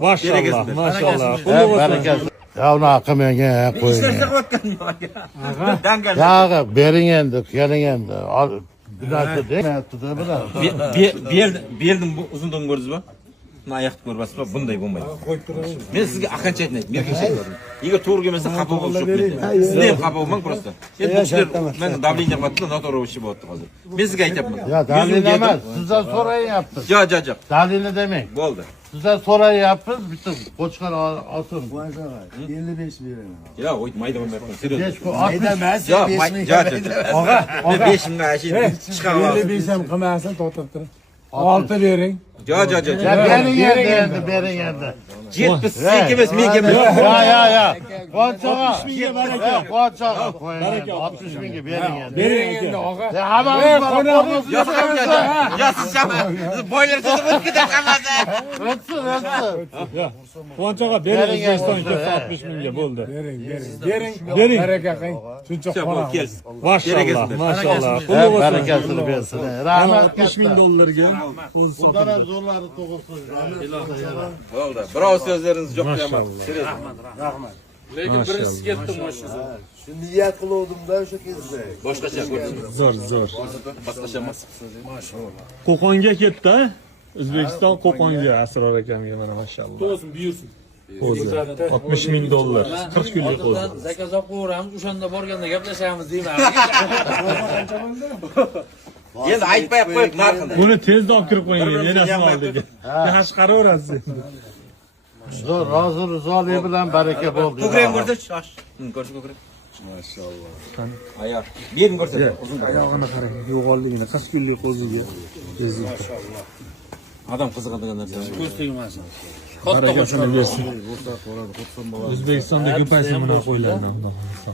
Maşallah, maşallah. Bereketli. Ya onu akımengen koyun. Ya berin endi, gelin endi. Bir dakika değil mi? Berdim bu uzunluğunu gördünüz mü? Buna ayakta görmez mi? Bunday olmaydı. Ben sizge akança etmek, merkençe etmedim. Eğer to'g'ri kelmasa xafa bo'lish yo'q menda. Siz ham xafa bo'lmang просто. Endi bu kishilar men davleniya qilyapti, noto'g'ri ish bo'lyapti hozir. Men sizga aytyapman. Ya dalil emas, sizden sorayı yaptık. Yo'q. Dalili demek. Bo'ldi. Sizden sorayı yaptınız, bitti. Koçkar atın. 55 veririm. Ya oy mayda bo'lmayapman. Serios. Geç bu 60. Edemez. Yo'q, og'a. 5 mingga ashib chiqaman. 55 ham qilmasin, to'xtab tur. 6 bering. Yo'q. Ya berin yendi endi, berin yendi. 78 emas, menga emas. Ya. Koçağa. 60 binge baraka. Koçağa koyun. 60 binge berin yendi. Bering endi og'a. Ya hamamız bana konusu. Ya siz chama. Boylar sizni o'tib qamadi. Ötsün. Quvonch aka, bering O'zbekistonga 60 mingga bo'ldi. Bering. Baraka qing. Shuncha qora. Maşallah, maşallah. Bereketini versin. Rahmet 60 ming dollarga Bundan hem zorları tokusun. Bo'ldi. Birov so'zlaringiz yo'q deyman. Serios. Lekin birinchisi ketdim o'sha. Shu niyat qiluvdim-da o'sha kezda. Boshqacha ko'rdingiz. zo'r. Boshqacha emas. Qo'qonga ketdi. O'zbekiston Qo'qonga Asror akamga mana maşallah. To'sin buyursin. O'zi 60 ming dollar. 40 kunlik qo'zi. Zakaz olib qo'yamiz, o'shanda borganda gaplashamiz deyman. Endi aytmay qo'yib narxini. Buni tezda olib kirib qo'ying, menasini oldiga. Yaxshi chiqaraverasiz endi. Zor, razı rızaliye bilen bereket oldu. Ko'krak ko'rsat, shosh. Ko'rsa ko'krak. Maşallah. Ayoq. Berim ko'rsat. Uzun Oyog'ini qarang, yo'g'onligini 40 kunlik qo'ziga. Adam qiziqadigan narsa. Ko'z tegmasin. Barakasini bersin. O'zbekistonda ko'paysin mana qo'ylarni, Xudo xohlasa.